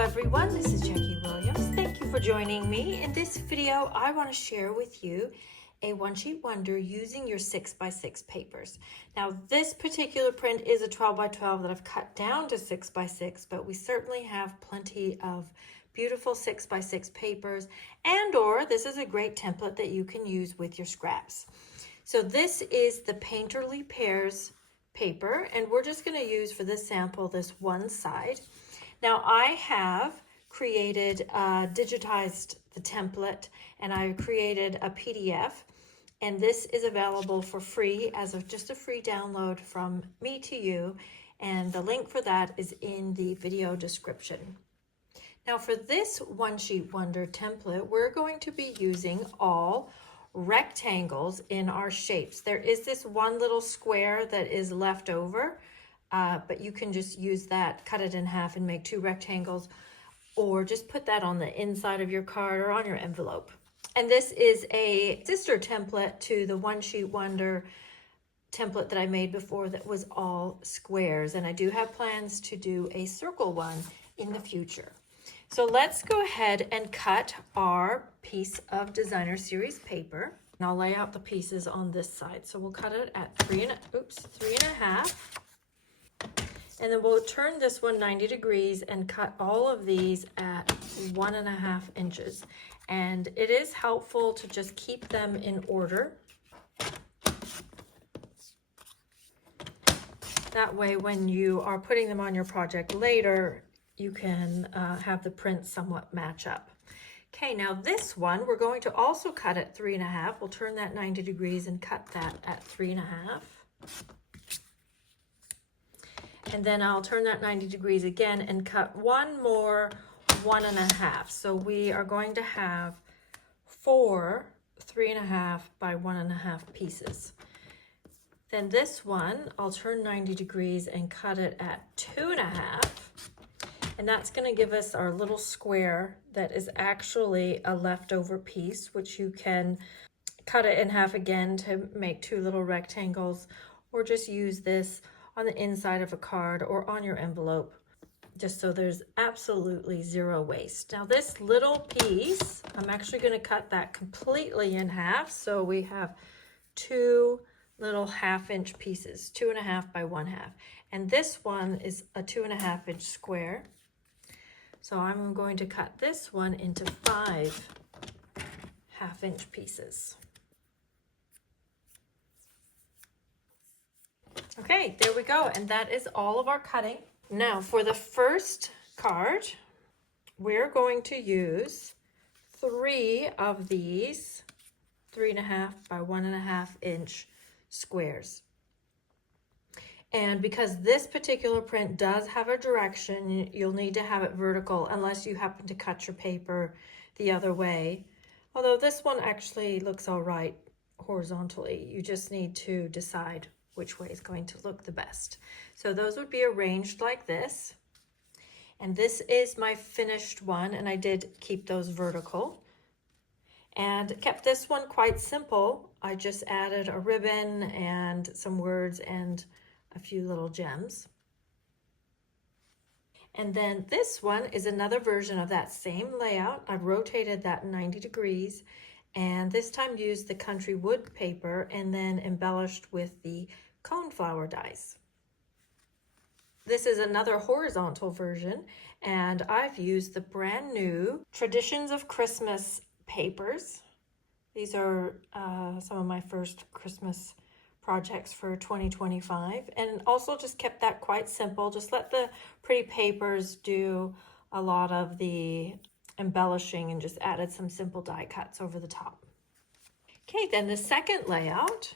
everyone, this is Jackie Williams. Thank you for joining me. In this video, I want to share with you a one-sheet wonder using your 6x6 papers. Now, this particular print is a 12x12 that I've cut down to 6x6, but we certainly have plenty of beautiful 6x6 papers, or this is a great template that you can use with your scraps. So this is the Painterly Pears paper, and we're just going to use for this sample this one side. Now I have created, digitized the template, and I created a PDF, and this is available for free as just a free download from me to you, and the link for that is in the video description. Now for this one sheet wonder template, we're going to be using all rectangles in our shapes. There is this one little square that is left over, but you can just use that, cut it in half and make 2 rectangles, or just put that on the inside of your card or on your envelope. And this is a sister template to the one sheet wonder template that I made before that was all squares. And I do have plans to do a circle one in the future. So let's go ahead and cut our piece of designer series paper. And I'll lay out the pieces on this side. So we'll cut it at 3.5. And then we'll turn this one 90 degrees and cut all of these at 1.5 inches. And it is helpful to just keep them in order. That way, when you are putting them on your project later, you can have the prints somewhat match up. Okay, now this one, we're going to also cut at 3.5. We'll turn that 90 degrees and cut that at 3.5. And then I'll turn that 90 degrees again and cut one more 1.5. So we are going to have 4 3.5 by 1.5 pieces. Then this one, I'll turn 90 degrees and cut it at 2.5. And that's going to give us our little square that is actually a leftover piece, which you can cut it in half again to make 2 little rectangles, or just use this on the inside of a card or on your envelope, just so there's absolutely 0 waste. Now this little piece, I'm actually going to cut that completely in half, so we have 2 little 1/2 inch pieces, 2.5 by 1/2, and this one is a 2.5 inch square. So I'm going to cut this one into 5 1/2 inch pieces. Okay, there we go, and that is all of our cutting. Now for the first card, we're going to use 3 of these 3.5 by 1.5 inch squares. And because this particular print does have a direction, you'll need to have it vertical unless you happen to cut your paper the other way. Although this one actually looks all right horizontally. You just need to decide which way is going to look the best. So those would be arranged like this. And this is my finished one, and I did keep those vertical. And kept this one quite simple. I just added a ribbon and some words and a few little gems. And then this one is another version of that same layout. I've rotated that 90 degrees, and this time used the country wood paper and then embellished with the coneflower dies. This is another horizontal version, and I've used the brand new Traditions of Christmas papers. These are some of my first Christmas projects for 2025, and also just kept that quite simple. Just let the pretty papers do a lot of the embellishing and just added some simple die cuts over the top. Okay, then the second layout,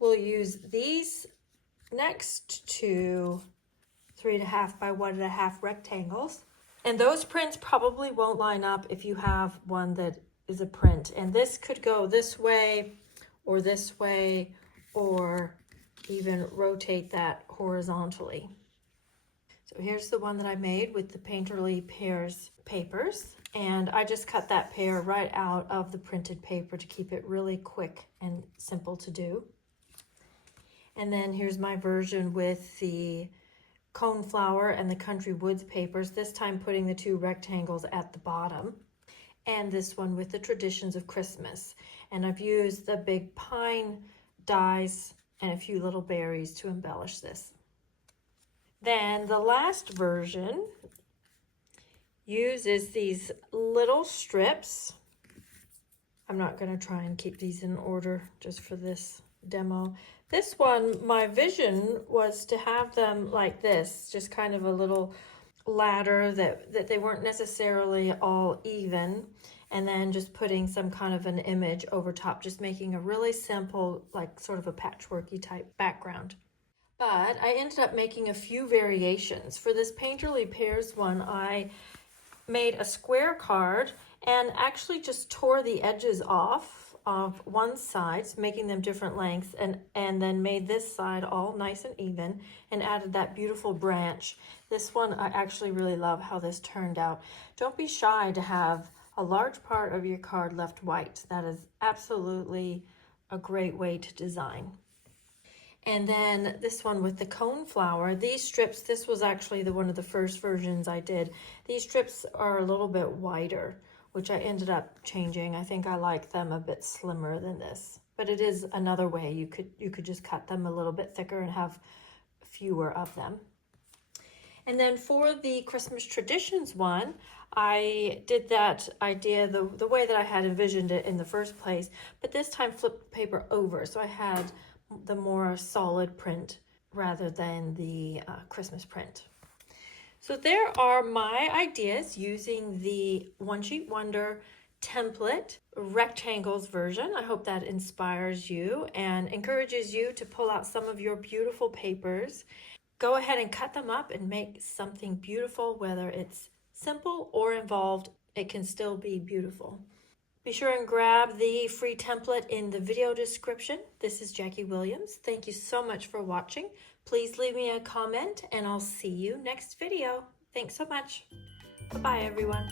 we'll use these next to 3.5 by 1.5 rectangles, and those prints probably won't line up if you have one that is a print, and this could go this way, or even rotate that horizontally. So here's the one that I made with the Painterly Pears papers, and I just cut that pear right out of the printed paper to keep it really quick and simple to do. And then here's my version with the Coneflower and the Country Woods papers, this time putting the 2 rectangles at the bottom. And this one with the Traditions of Christmas. And I've used the big pine dies and a few little berries to embellish this. Then the last version uses these little strips. I'm not going to try and keep these in order just for this demo. This one, my vision was to have them like this, just kind of a little ladder that they weren't necessarily all even, and then just putting some kind of an image over top, just making a really simple, like sort of a patchworky type background. But I ended up making a few variations. For this Painterly Pears one, I made a square card and actually just tore the edges off of one side, making them different lengths, and then made this side all nice and even and added that beautiful branch. This one, I actually really love how this turned out. Don't be shy to have a large part of your card left white. That is absolutely a great way to design. And then this one with the coneflower, these strips, this was actually one of the first versions I did. These strips are a little bit wider, which I ended up changing. I think I like them a bit slimmer than this, but it is another way. You could just cut them a little bit thicker and have fewer of them. And then for the Christmas Traditions one, I did that idea the way that I had envisioned it in the first place, but this time flipped the paper over. So I had the more solid print rather than the Christmas print. So there are my ideas using the One Sheet Wonder template rectangles version. I hope that inspires you and encourages you to pull out some of your beautiful papers. Go ahead and cut them up and make something beautiful, whether it's simple or involved, it can still be beautiful. Be sure and grab the free template in the video description. This is Jackie Williams. Thank you so much for watching. Please leave me a comment and I'll see you next video. Thanks so much. Bye-bye, everyone.